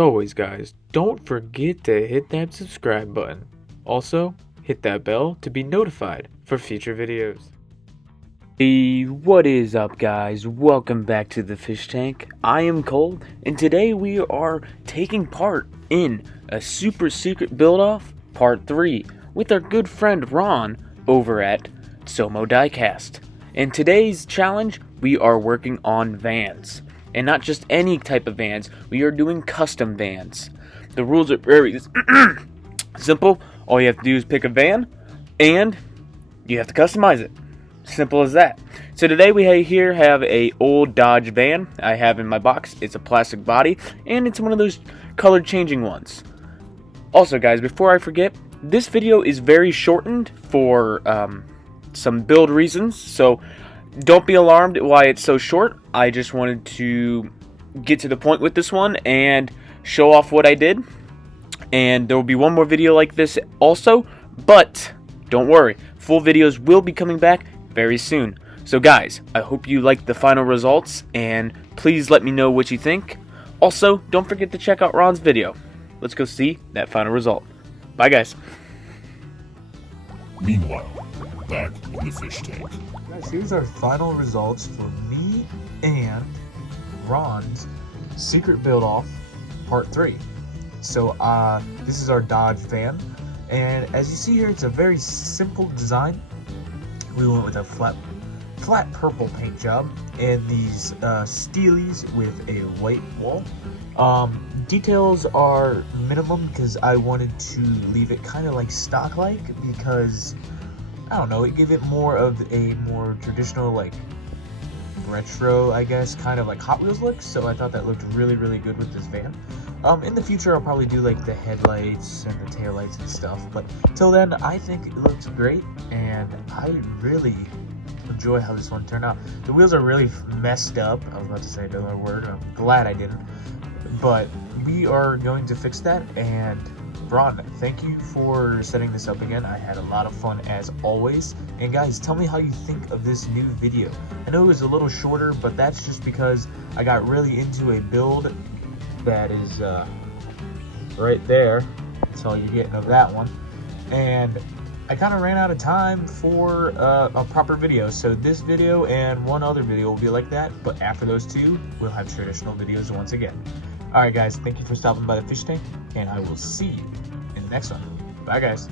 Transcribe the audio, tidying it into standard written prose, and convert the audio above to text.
Always, guys, don't forget to hit that subscribe button. Also, hit that bell to be notified for future videos. Hey, what is up, guys? Welcome back to the fish tank. I am Cole, and today we are taking part in a super secret build-off part 3 with our good friend Ron over at Somo Diecast. In today's challenge, we are working on vans. And not just any type of vans, we are doing custom vans. The rules are very simple. All you have to do is pick a van, and you have to customize it. Simple as that. So today we have a old Dodge van I have in my box. It's a plastic body, and it's one of those color changing ones. Also, guys, before I forget, this video is very shortened for some build reasons, so don't be alarmed why it's so short. I just wanted to get to the point with this one and show off what I did. And there will be one more video like this also, but don't worry, full videos will be coming back very soon. So guys, I hope you liked the final results, and please let me know what you think. Also, don't forget to check out Ron's video. Let's go see that final result. Bye, guys. Meanwhile, back in the fish tank. Guys, here's our final results for me and Ron's secret build-off part 3. So this is our Dodge van, and as you see here, it's a very simple design. We went with a flat purple paint job and these steelies with a white wall. Details are minimum because I wanted to leave it kind of like stock-like, because I don't know, it gave it more of a more traditional, like, retro, I guess, kind of like Hot Wheels look, so I thought that looked really, really good with this van. In the future, I'll probably do, like, the headlights and the taillights and stuff, but till then, I think it looks great, and I really enjoy how this one turned out. The wheels are really messed up. I was about to say another word. I'm glad I didn't, but we are going to fix that. And Ron, thank you for setting this up again. I had a lot of fun as always. And guys, tell me how you think of this new video. I know it was a little shorter, but that's just because I got really into a build that is right there. That's all you're getting of that one. And I kind of ran out of time for a proper video. So this video and one other video will be like that. But after those two, we'll have traditional videos once again. Alright guys, thank you for stopping by the fish tank, and I will see you in the next one. Bye guys.